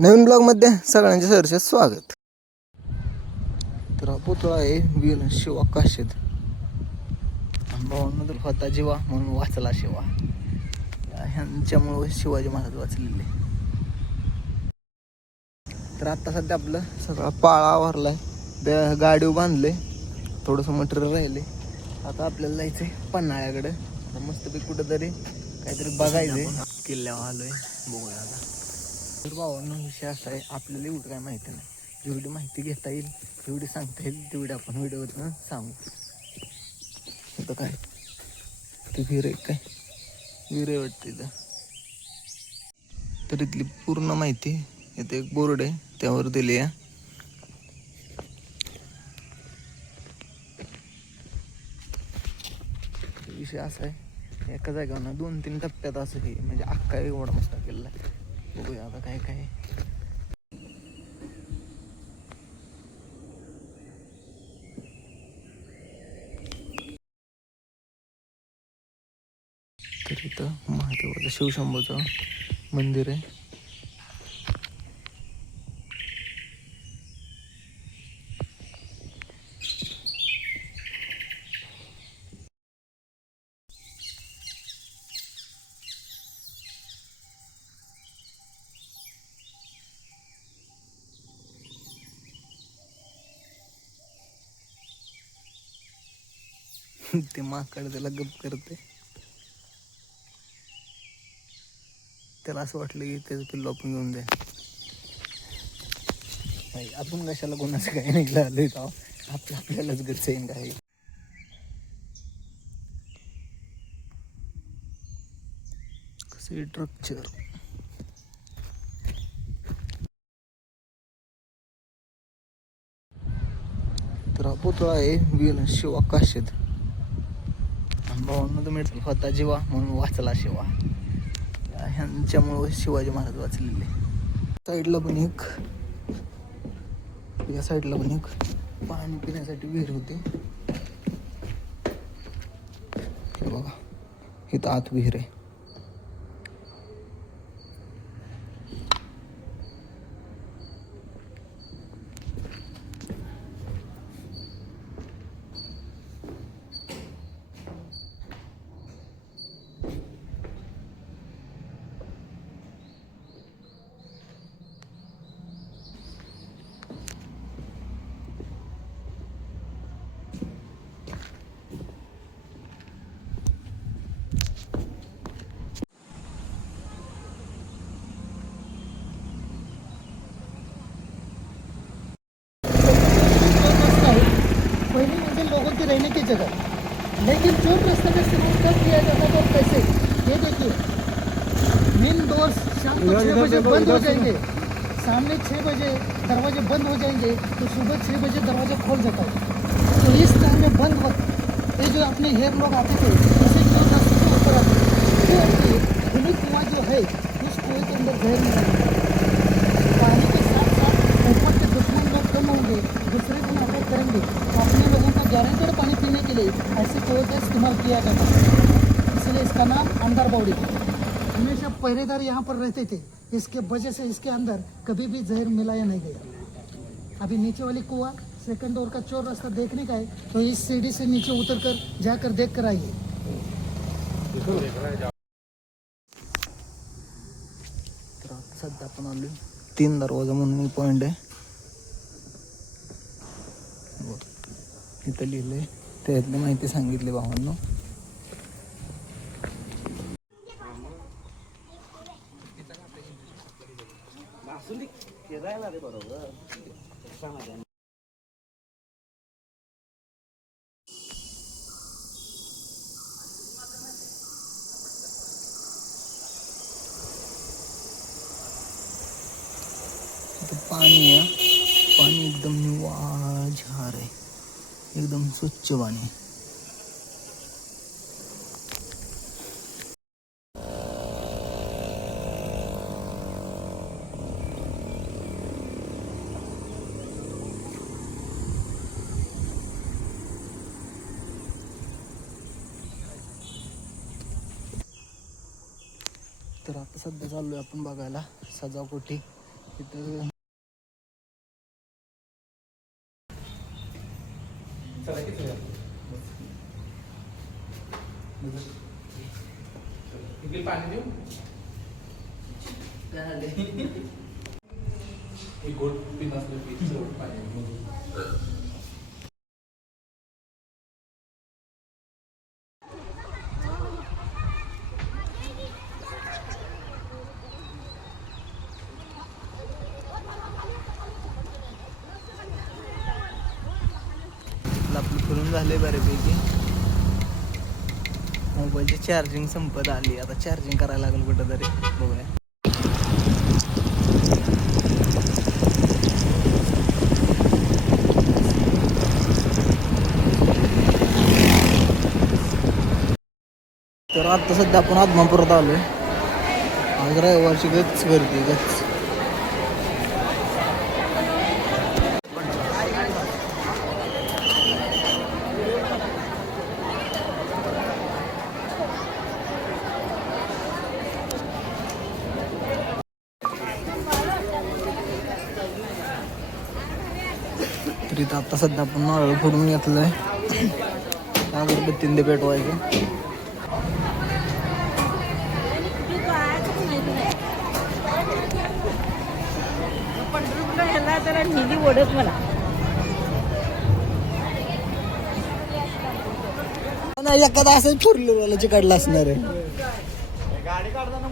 नवीन ब्लॉगमध्ये सगळ्यांचे सहर्ष स्वागत. तर हा पुतळा आहे वीर शिवा काशीद. भावांना तर होता जीवा म्हणून वाचला शिवा. ह्यांच्यामुळे शिवाजी महाराज वाचलेले. तर आता सध्या आपलं सगळा पाळा भरलाय, त्या गाडीवर बांधले, थोडंसं मटेरियल राहिले. आता आपल्याला जायचंय पन्हाळ्याकडे. मस्तपैकी कुठंतरी काहीतरी बघायचंय. किल्ल्यावर आलोय, बघूया आता. तर भावांना विषय असा आहे, आपल्याला एवढं काय माहिती नाही. जेवढी माहिती घेता येईल, जेवढी सांगता येईल तेवढी आपण व्हिडिओवरनं सांगू. आता काय ते विहीर आहे, काय विहीर आहे वाटतं इथं. तर इथली पूर्ण माहिती इथे एक बोर्ड आहे त्यावर दिली आहे. विषय असा आहे, एका जागेवर 2-3 टप्प्यात असं हे म्हणजे अख्खा एवढा मोठा किल्ला. बघूया आता काय काय. तर इथं महादेवाचं शिवशंभूचं मंदिर आहे. ते माकड त्याला गप करते. त्याला असं वाटलं की त्याचं पिल्लू आपण घेऊन द्या. आपण कशाला कोणाचं काही नाही झालं का, आपल्यालाच गरज आहे काय. कसं स्ट्रक्चर. तर हा पुतळा आहे वीर शिवा काशीद. भावांना तर मिळतो होता जीवा म्हणून वाचला शिवा. ह्यांच्यामुळे शिवाजी महाराज वाचलेले. साईडला पण एक, या साईडला पण एक पाणी पिण्यासाठी विहीर होती. हे बघा, इथं आत विहीर आहे. लोगों की रहने की जगह, लेकिन जो रास्ते का इस्तेमाल कब किया जाता है और कैसे, ये देखिए। मेन डोर्स शाम को 6 बजे बंद हो जाएंगे, सामने 6 बजे दरवाजे बंद हो जाएंगे, तो सुबह 6 बजे दरवाजा खोल जाता है। तो इस टाइम में बंद वक्त ये जो अपने हेर लोग आते थे, जैसे जो रास्ते से ऊपर आते थे, धुनी कुआं जो है उस कुएं के अंदर जहर नहीं, पानी के साथ साथ ऊपर के दुश्मन लोग कम होंगे, दूसरे दिन अटैक करेंगे, तो अपने लोगों का गारंटेड पानी पीने के लिए ऐसे कुएं का इस्तेमाल किया जाता है। इसलिए इसका नाम अंडर बॉडी। हमेशा पहरेदार यहाँ पर रहते थे, इसके वजह से इसके अंदर कभी भी जहर मिलाया नहीं गया। अभी नीचे वाली कुआं सेकंड डोर का चोर रास्ता देखने का है, तो इस सीढ़ी से नीचे उतर कर जाकर देख कर आइए। सध्या आपण आलो 3 दरवाजा म्हणून पॉइंट आहे. इथं लिहिलंय, त्यातली माहिती सांगितली भावांनो. पाणी आहे, पाणी एकदम निवाझार आहे, एकदम स्वच्छ पाणी. तर आता सध्या चाललोय आपण बघायला सजावटी तिथं पाणी देऊ एक गोड पिन असलं की पाणी आपलं फिरून झाले बऱ्यापैकी. मोबाईलची चार्जिंग संपत आली, आता चार्जिंग करायला लागेल कुठं तरी, बघूया. तर आता सध्या आपण आदमापुरात आलोय. आज रविवारची गच्च गर्दी गच्च. तरी तर आता सध्या आपण नारळ फोडून घेतलंय, अगरबत्तींदे पेटवायचं. निधी ओढत मला नाही एखादा असं फोरलेलं काढला असणार आहे. गाडी काढताना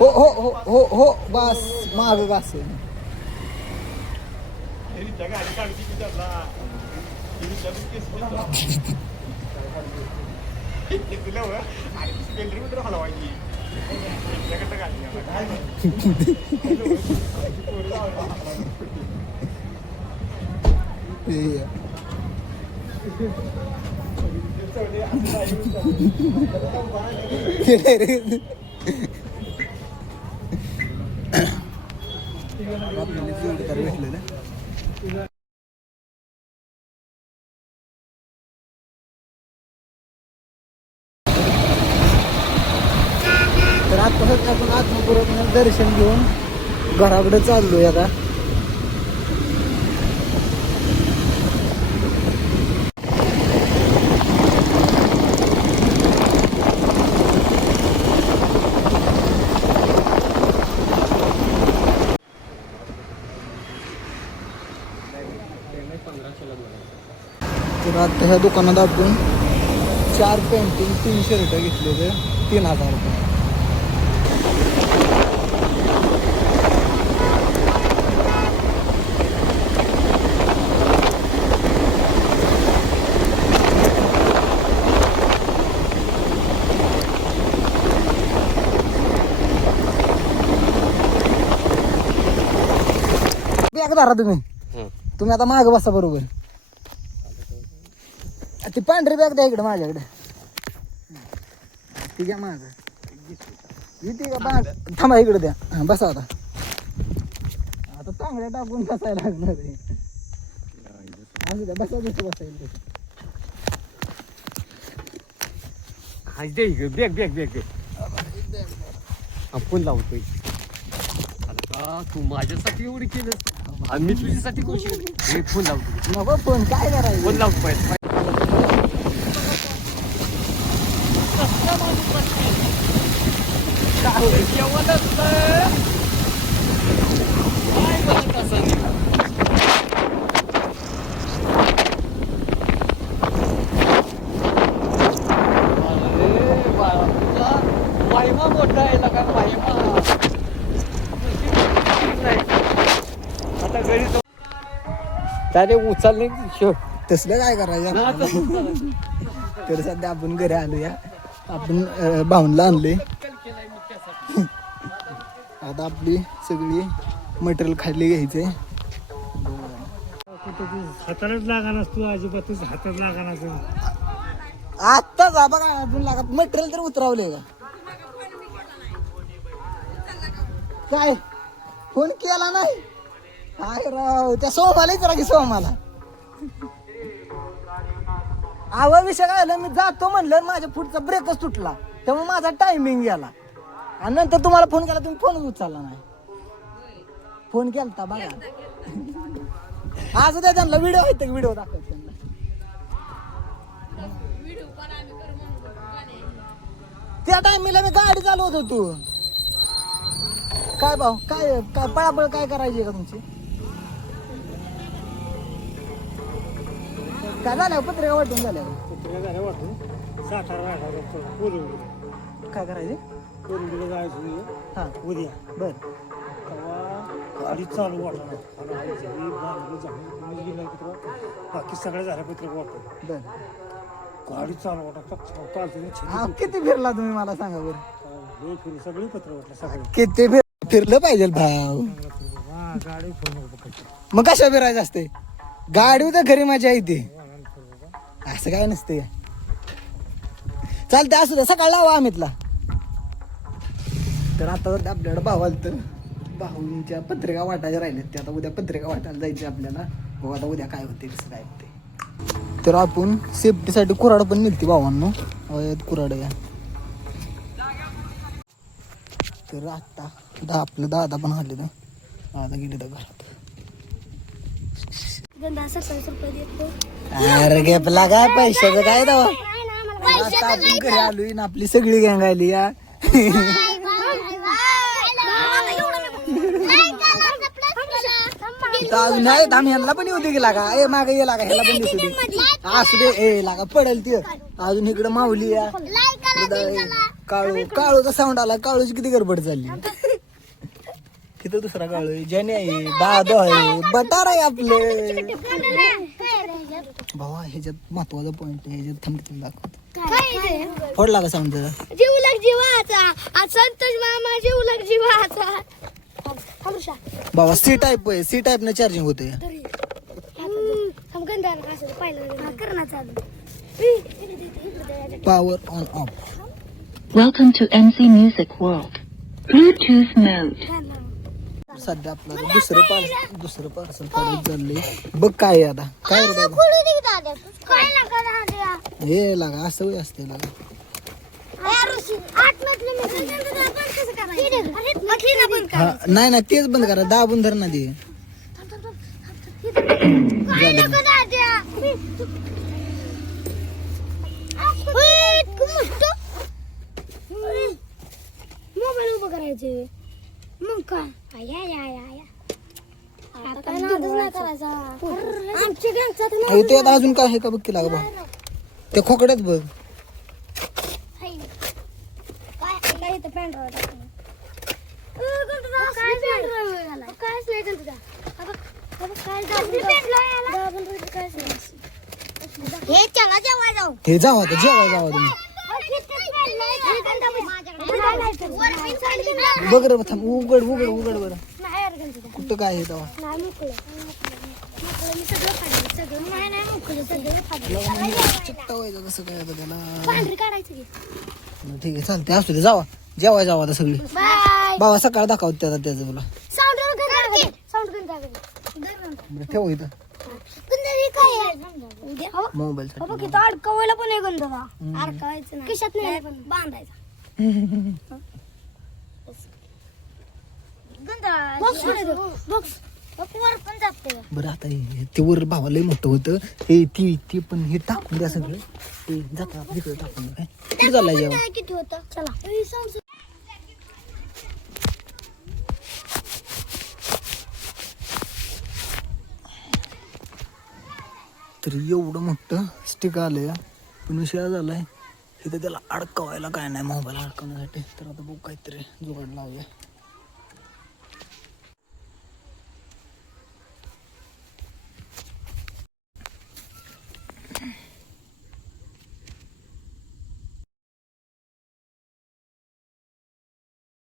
हो हो हो हो हो बस माग बस. गाडी काढची की त्याला किलोमीटर हलवायची भेटलेलं. तर आता सध्या आपण आत्मपूर्वक दर्शन घेऊन घराकडे चाललोय आता. तर आता ह्या दुकानात आपण 4 पेंटिंग 3 शर्ट घेतले ते 3000 रुपये. बॅग धरा तुम्ही आता मागे बसा बरोबर. ती पांढरी बॅग द्या इकडे माझ्याकडे. ती घ्या माग थांबा इकडे द्या. हा बसा आता. आता चांगल्या टाकून बसायला लागणार आहे. असू द्या बसा कसं बसायला. बॅग आपण लावतोय. आता तू माझ्यासाठी एवढी केलं आणि मी तुझ्यासाठी करू फोन लावतो. नको फोन काय करायचं. फोन लावतो पाहिजे. महिमा मोठा आहे का महिमा. आता घरी त्याने उचलले तसलं काय करायचं. तर सध्या आपण घरी आलोया. आपण भाऊनला आणले. आता आपली सगळी मटेरियल खाली घ्यायचे. हातालाच लागा नसतो अजिबातच हातात लागा नसतो. आत्ता जा बघा अजून लागत मटेरियल तर उतरवले का काय. फोन केला नाही काय राव. त्या सोमाला विचारा की सोमाला. आवा विषय काय झालं. मी जातो म्हणलं माझ्या पुढचा ब्रेकच तुटला त्यामुळे माझा टायमिंग गेला. आणि नंतर तुम्हाला फोन केला तुम्ही फोनच उचलला नाही. फोन केलता बघा. आज उद्या त्यांना व्हिडिओ आहेत व्हिडिओ दाखवत त्यांना. त्या टायमीला मी गाडी चालवत होतो. काय भाऊ काय काय पळापळ काय करायची का तुमची? काय झालं पत्रिका वाटून झाल्या पत्रिका झाल्या वाटून सातारा काय करायचे? कोरुंडीला जायचं हा उद्या बर तेव्हा गाडी चालू वाटणार बाकी सगळ्या झाल्या पत्रिका वाटून बर गाडी चालू वाटत हा किती फिरला तुम्ही मला सांगा बरं? फिरू सगळी पत्र वाटलं सगळे किती फिरलं पाहिजे भाऊ. हा गाडी फोन मग कशा फिरायचं असते? गाडी तर घरी माझ्या इथे असं काय नसते. चालते असू द्या सकाळ लावा आम्हीतला. तर आता आपल्याकडे भाऊ आलं तर भाऊंच्या पत्रिका वाटायच्या राहिल्यात. ते आता उद्या पत्रिका वाटायला जायची आपल्याला. बघू आता उद्या काय होते कसं काय होते. तर आपण सेफ्टीसाठी कुऱ्हाड पण नेलती भावांनो. कुऱ्हाड या तर आता आपलं दादा पण आले ना. दादा गेले तर घरात. अरे घेपला काय पैशाचं काय दावा. आता आपण घरी आलोय ना आपली सगळी गँग आली या. नाही आम्ही ह्यांना पण येऊ दे गेला का ए मागे ये लागा ह्याला पण दिसू दे असू दे ए लागा पडेल ती अजून इकडे माऊली या. काळू काळूचा साऊंड आला. काळूची किती गडबड चालली. तिथं दुसरा काळू आहे ज्याने आहे दादो आहे बटार आहे आपले भावा. ह्याच्यात महत्वाचा पॉइंट आहे. ह्याच्यात थांबतील दाखवत फोडला का साऊंड जरा जीवलग जीवाचा संतोष मामा जीवलग जीवाचा बाबा सी टाईप आहे. सी टाईप ने चार्जिंग होते. Power on off. Welcome to MC Music World. Bluetooth mode. सध्या आपल्याला दुसरं पार्सल काढत चाललंय. बघ काय आता काय रे दादा हे लागा असं वय असते लागा. नाही नाही तेच बंद करा. दाबून धर ना ते. मोबाईल उभं करायचे मग काय आता नादच नाही करायचा. आमची गँगचा ते आता अजून काय आहे का बघ की लागा भाऊ. ते खोकड्यात बघ. काय इथं पॅन्ट हे जावा आता जेवा तुम्ही. बघ रे थांब उघड बरं. कुठं काय आहे तेव्हा चिकटा व्हायचं कसं काय आता त्याला. ठीक आहे चालते असू दे जावा जेवा आता सगळी. बाबा सकाळ दाखवत त्याचं तुला ठेव इथं मोबाईल अडकवायला पण आहे गंध अडकवायचं खिशात नाही बांधायचा बरं. आता ते वर भावा लय मोठं होतं ते पण हे टाकून द्या सगळं. ते जातं तिकडे टाकून काय कुठे चाललाय जेव्हा किती होतं चला. तर एवढं मोठं स्टिक आलंय पण विषय झालाय इथं त्याला अडकवायला काय नाही मोबाईल अडकवण्यासाठी. तर आता बघू काहीतरी जुगाड लावूया.